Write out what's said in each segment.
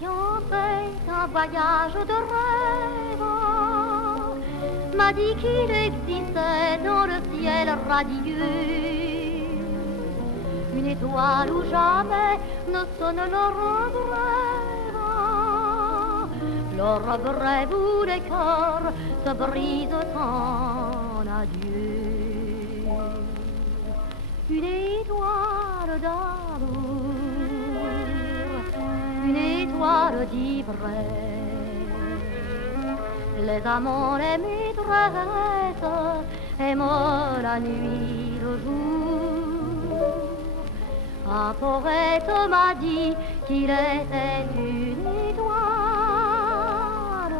ayant fait un voyage de rêve, m'a dit qu'il existait dans le ciel radieux une étoile où jamais ne sonne l'aurore brève, l'aurore brève où les cœurs se brisent en adieu. Une étoile d'amour, une étoile d'ivresse, les amants, les maîtresses aiment la nuit, le jour. Un poète m'a dit qu'il était une étoile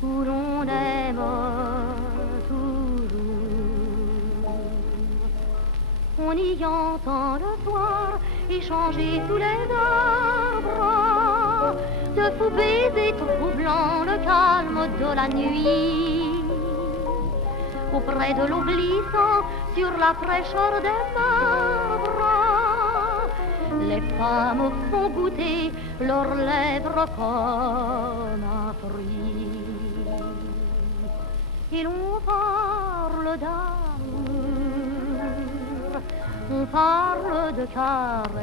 où l'on aime toujours. On y entend le soir échanger sous les arbres de fous baisers troublants le calme de la nuit. Auprès de l'eau glissant sur la fraîcheur des marbres, les femmes font goûter leurs lèvres comme un fruit. Et l'on parle d'amour, on parle de caresses.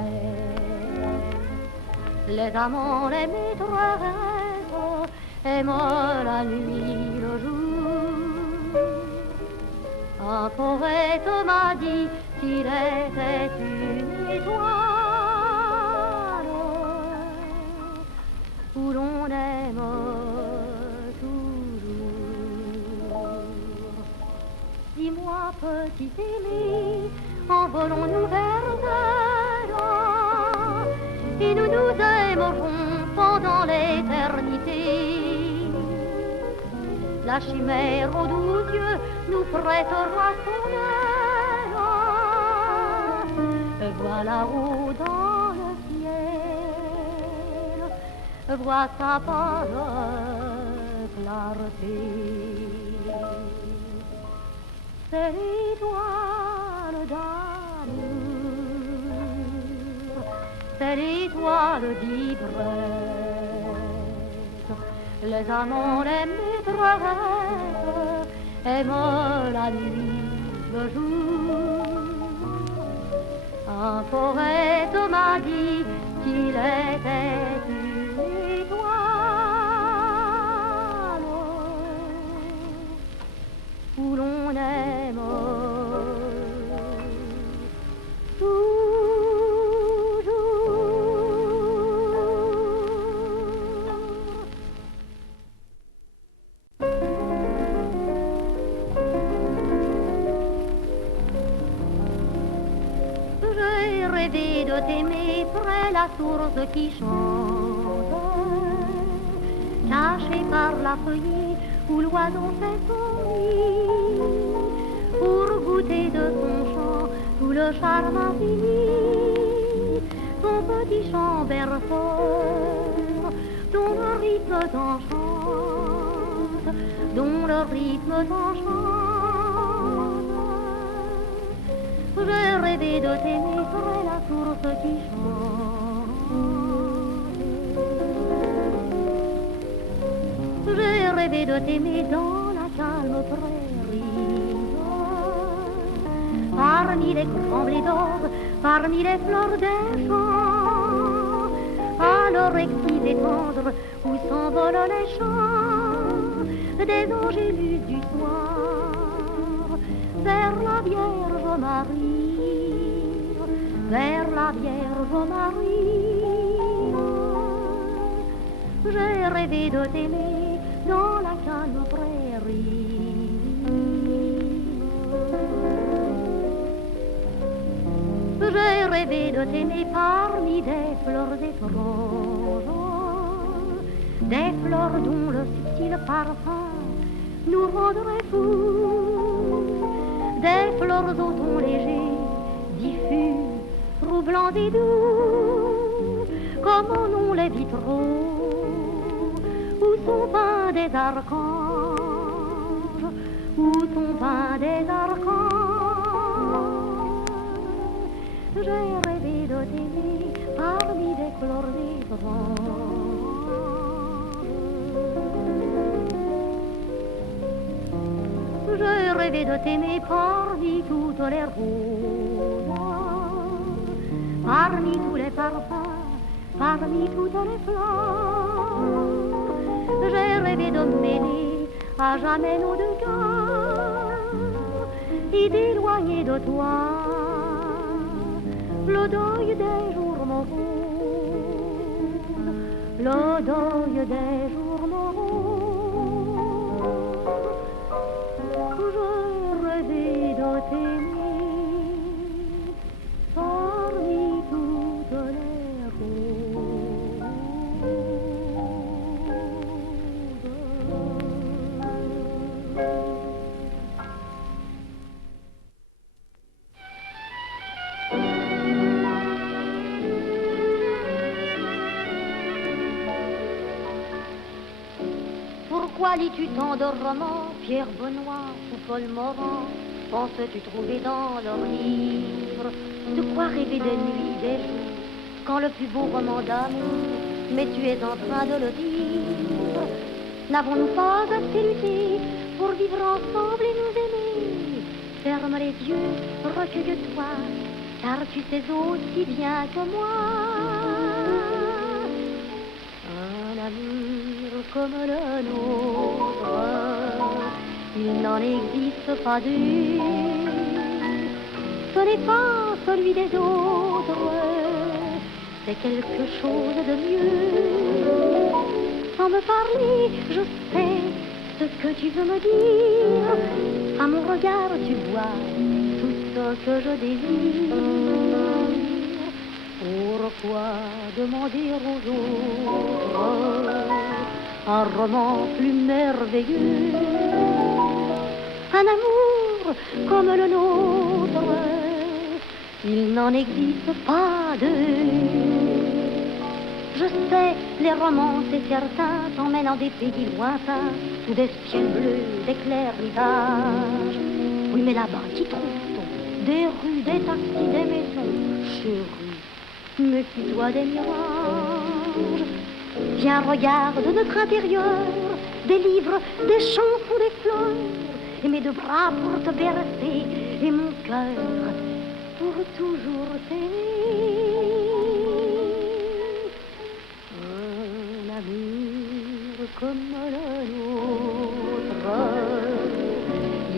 Les amants, les maîtresses aiment la nuit, le jour. Un poète m'a dit qu'il était une étoile où l'on aime toujours. Dis-moi, petit aimé, envolons-nous vers elle et nous nous aimerons pendant l'éternité. La chimère aux doux yeux nous prêtera son aile. Voilà haut dans le ciel, vois sa pâle clarté. C'est l'étoile d'amour, c'est l'étoile d'ivresse. Les amants, les maîtresses aiment la nuit, le jour. Un poète m'a dit qu'il était une étoile où l'on aime de t'aimer près la source qui chante, cachée par la feuillée où l'oiseau fait son nid, pour goûter de son chant tout le charme infini, son petit chant berceur, dont le rythme t'enchante, dont le rythme t'enchante. J'ai rêvé de t'aimer près la source qui chante. J'ai rêvé de t'aimer dans la calme prairie, parmi les grands blés d'or, parmi les fleurs des champs, à l'heure exquise et tendre où s'envolent les chants des angélus du soir, vers la Vierge Marie, vers la Vierge Marie. J'ai rêvé de t'aimer dans la calme prairie. J'ai rêvé de t'aimer parmi des fleurs étranges, des fleurs dont le subtil parfum nous rendrait fous, des fleurs au ton léger, diffus, troublant et doux, comme en ont les vitraux, où sont peints des archanges, où sont peints des archanges. J'ai rêvé de t'aimer parmi des fleurs J'ai rêvé de t'aimer parmi toutes les roses, parmi tous les parfums, parmi toutes les fleurs. J'ai rêvé de mêler à jamais nos deux cœurs et d'éloigner de toi le deuil des jours moroses, le deuil des jours moroses. Je rêvais de t'aimer parmi toutes les roses. Pourquoi lis-tu tant de romans, Pierre Benoît ou Paul Morand? Penses-tu trouver dans leurs livres de quoi rêver des nuits, des jours, quand le plus beau roman d'amour, mais tu es en train de le vivre? N'avons-nous pas assez lutté pour vivre ensemble et nous aimer? Ferme les yeux, recueille-toi, car tu sais aussi bien que moi, un amour comme le nôtre, il n'en existe pas deux. Ce n'est pas celui des autres, c'est quelque chose de mieux. Sans me parler, je sais ce que tu veux me dire. À mon regard, tu vois tout ce que je désire. Pourquoi demander aux autres un roman plus merveilleux? Un amour comme le nôtre, il n'en existe pas deux. Je sais, les romans, c'est certain, t'emmènent dans des pays lointains, sous des ciels bleus, des clairs rivages. Oui, mais là-bas, qui trouve-t-on? Des rues, des taxis, des maisons, chérie, méfie-toi des mirages. Viens, regarde notre intérieur, des livres, des chansons, des fleurs, et mes deux bras pour te bercer, et mon cœur pour toujours t'aimer. Un amour comme le nôtre,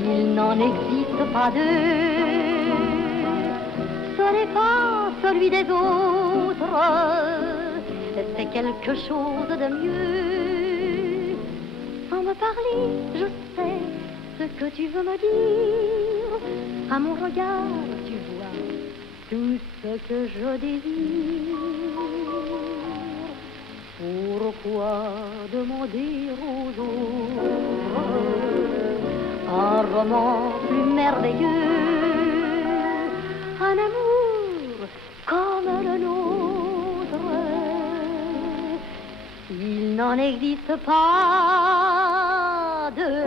il n'en existe pas deux. Ce n'est pas celui des autres, c'est quelque chose de mieux. Sans me parler, je sais ce que tu veux me dire. À mon regard, tu vois tout ce que je désire. Pourquoi demander aux autres un roman plus merveilleux? Un amour comme le nôtre, il n'en existe pas deux.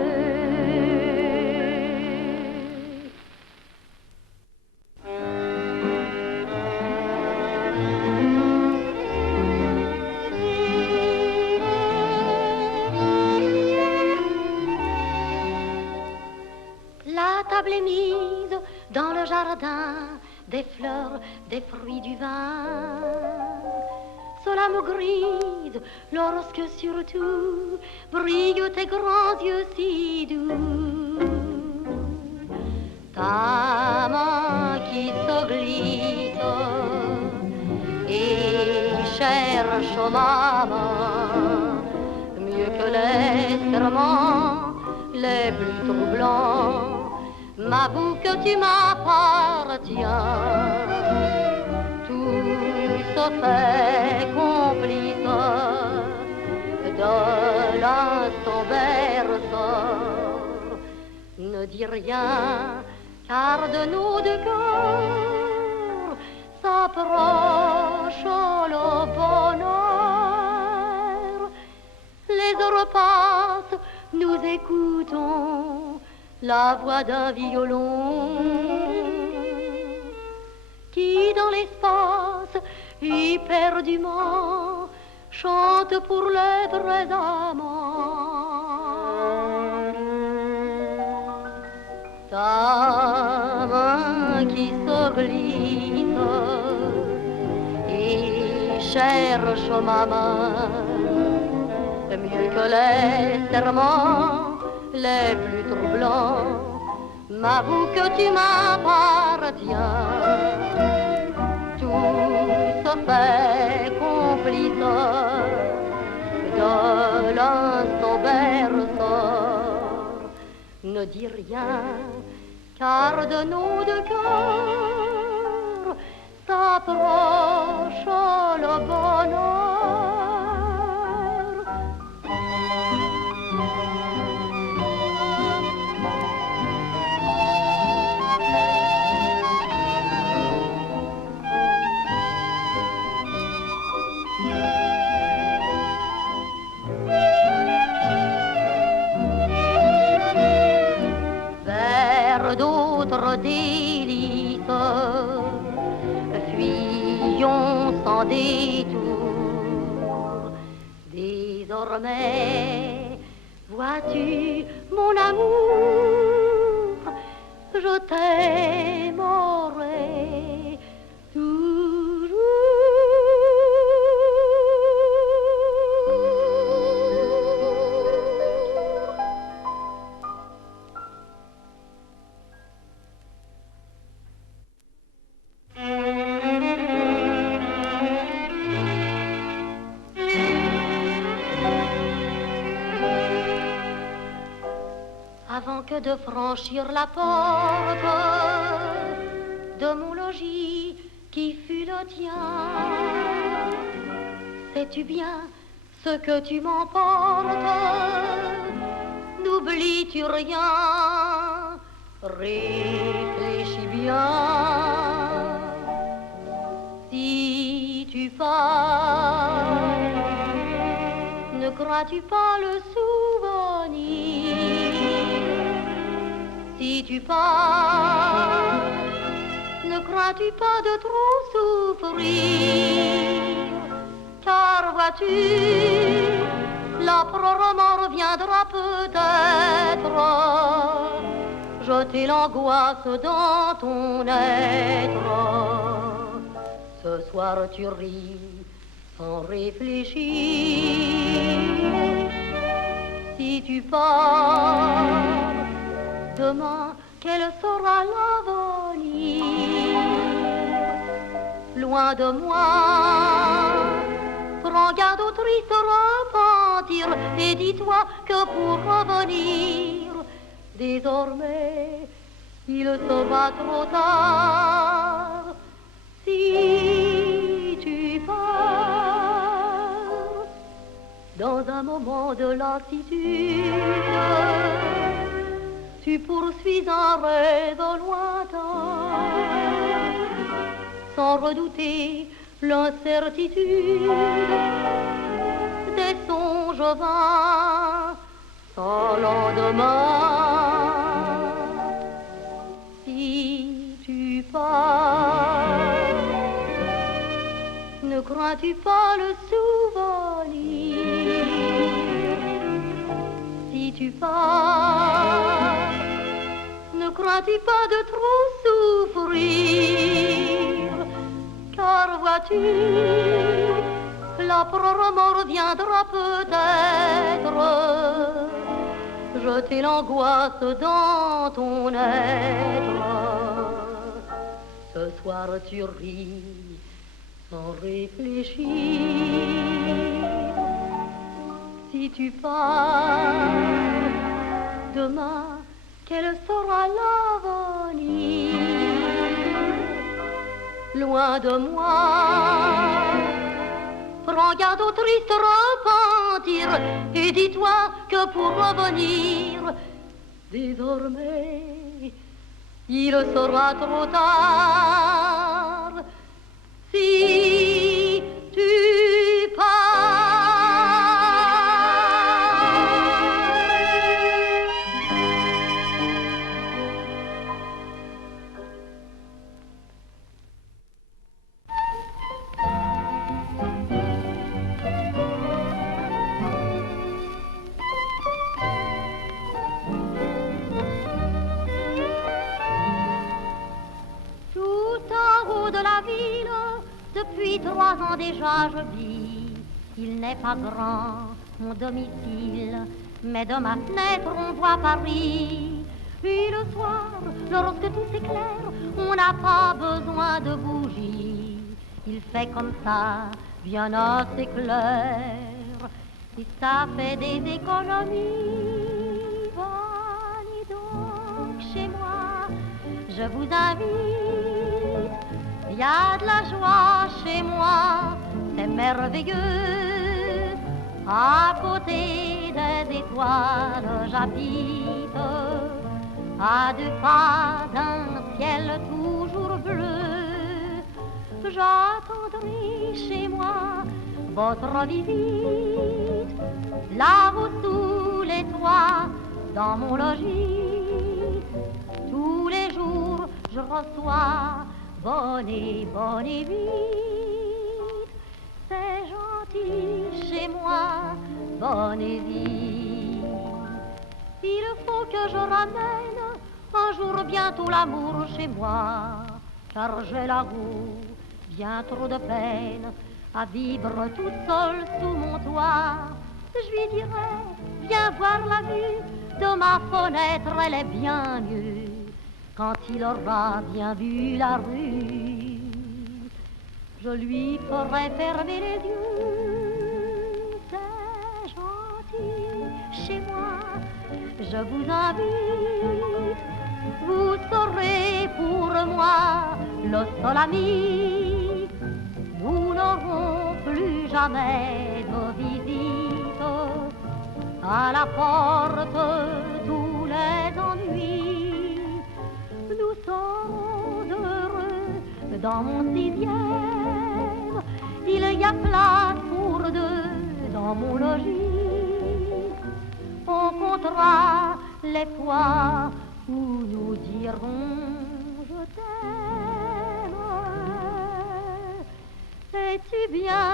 La table est mise dans le jardin, des fleurs, des fruits, du vin. Cela me grise lorsque surtout brillent tes grands yeux si doux. Ta main qui se glisse et cherche ma main, mieux que les serments les plus troublants. M'avoue que tu m'appartiens, tout se fait complice de l'instant berceur. Ne dis rien, car de nos deux cœurs s'approche le bonheur. Les heures passent, nous écoutons la voix d'un violon qui dans l'espace éperdument chante pour les vrais amants. Ta main qui se glisse et cherche ma main, mieux que les serments les plus troublants, m'avoue que tu m'appartiens. Tout se fait complice de l'instant berceur. Ne dis rien, car de nos deux cœurs s'approche le bonheur. D'autres délices, fuyons sans détour. Désormais, vois-tu mon amour, je t'aimerai toujours. Avant que de franchir la porte de mon logis qui fut le tien, sais-tu bien ce que tu m'emportes? N'oublies-tu rien? Réfléchis bien. Si tu pars, ne crois-tu pas le souvenir? Si tu pars, ne crois-tu pas de trop souffrir? Car vois-tu, l'âpre roman reviendra peut-être jeter l'angoisse dans ton être. Ce soir tu ris sans réfléchir. Si tu pars, demain, quel sera l'avenir? Loin de moi, prends garde au triste repentir et dis-toi que pour revenir, désormais, il sera trop tard. Si tu pars, dans un moment de lassitude, tu poursuis un rêve lointain, sans redouter l'incertitude des songes vains, sans lendemain. Si tu pars, ne crois-tu pas le souvenir? Si tu pars, ne crois-tu pas de trop souffrir? Car vois-tu, l'âpre roman reviendra peut-être jeter l'angoisse dans ton être. Ce soir tu ris sans réfléchir. Si tu pars, demain, quel sera l'avenir? Loin de moi, prends garde au triste repentir et dis-toi que pour revenir, désormais, il sera trop tard. Si tu pars. 3 ans déjà je vis. Il n'est pas grand, mon domicile, mais de ma fenêtre on voit Paris. Et le soir, lorsque tout s'éclaire, on n'a pas besoin de bougies. Il fait comme ça, bien assez clair, et ça fait des économies. Venez donc chez moi, je vous invite. Il y a de la joie chez moi, c'est merveilleux. À côté des étoiles j'habite, à 2 pas d'un ciel toujours bleu. J'attendrai chez moi votre visite, là-haut sous les toits, dans mon logis. Tous les jours je reçois bonne et vite. C'est gentil chez moi, bonne et vite. Il faut que je ramène un jour bientôt l'amour chez moi, car j'ai la roue, bien trop de peine à vivre tout seul sous mon toit. Je lui dirai, viens voir la vue de ma fenêtre, elle est bien mieux quand il aura bien vu la rue. Je lui ferai fermer les yeux. C'est gentil chez moi, je vous invite. Vous serez pour moi le seul ami. Nous n'aurons plus jamais de visite. À la porte tous les ennuis. Nous sommes heureux dans mon 6e. Il y a place pour 2 dans mon logis. On comptera les fois où nous dirons je t'aime. Es-tu bien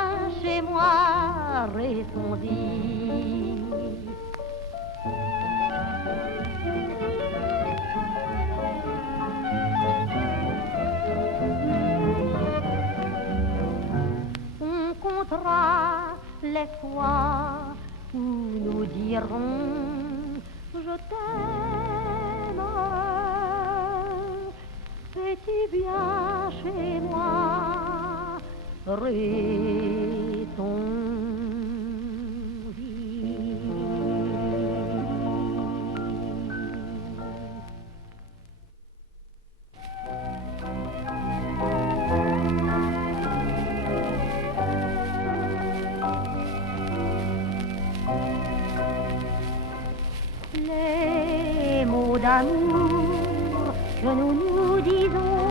chez moi? Restons-y. On comptera les fois où nous dirons je t'aime. Es-tu bien chez moi? Les mots d'amour que nous nous disons,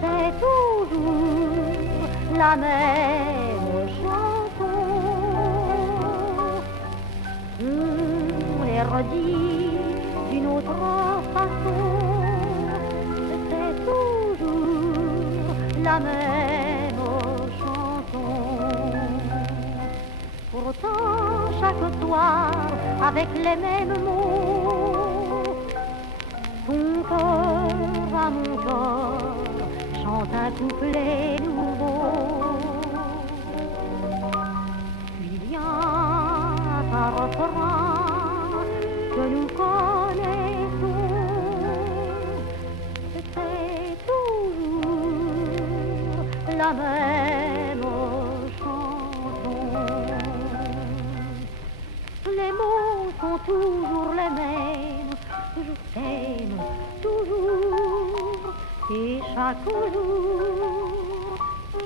c'est toujours la même chanson. On les redit d'une autre façon, c'est toujours la même chanson. Pourtant chaque soir avec les mêmes mots, ton corps à mon corps chante un couplet nouveau. Puis vient un refrain que nous connaissons, c'est toujours la même chanson. Les mots sont toujours les mêmes, je t'aime toujours, et chaque jour,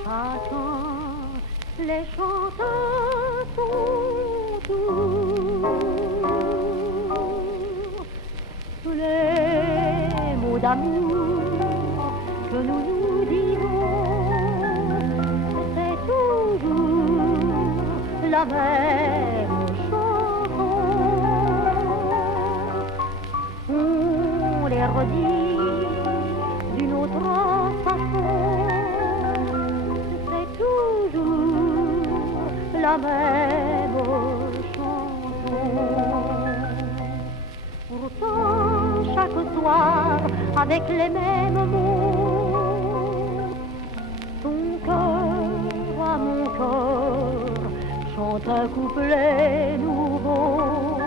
chacun les chante son tour. Les mots d'amour que nous nous dirons, c'est toujours la même chanson. On les redit d'une autre façon, c'est toujours la même chanson. Pourtant chaque soir avec les mêmes mots, ton cœur un couplet nouveau.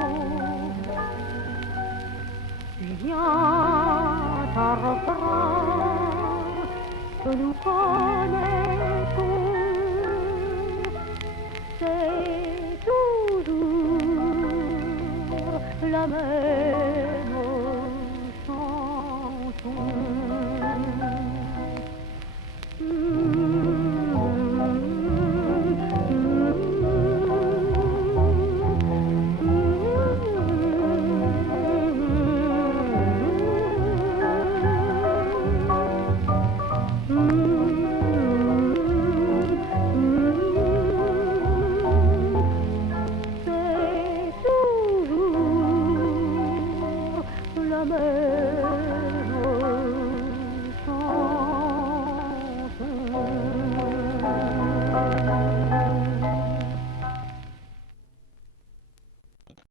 Vient un refrain que nous connaissons, c'est toujours la même chanson.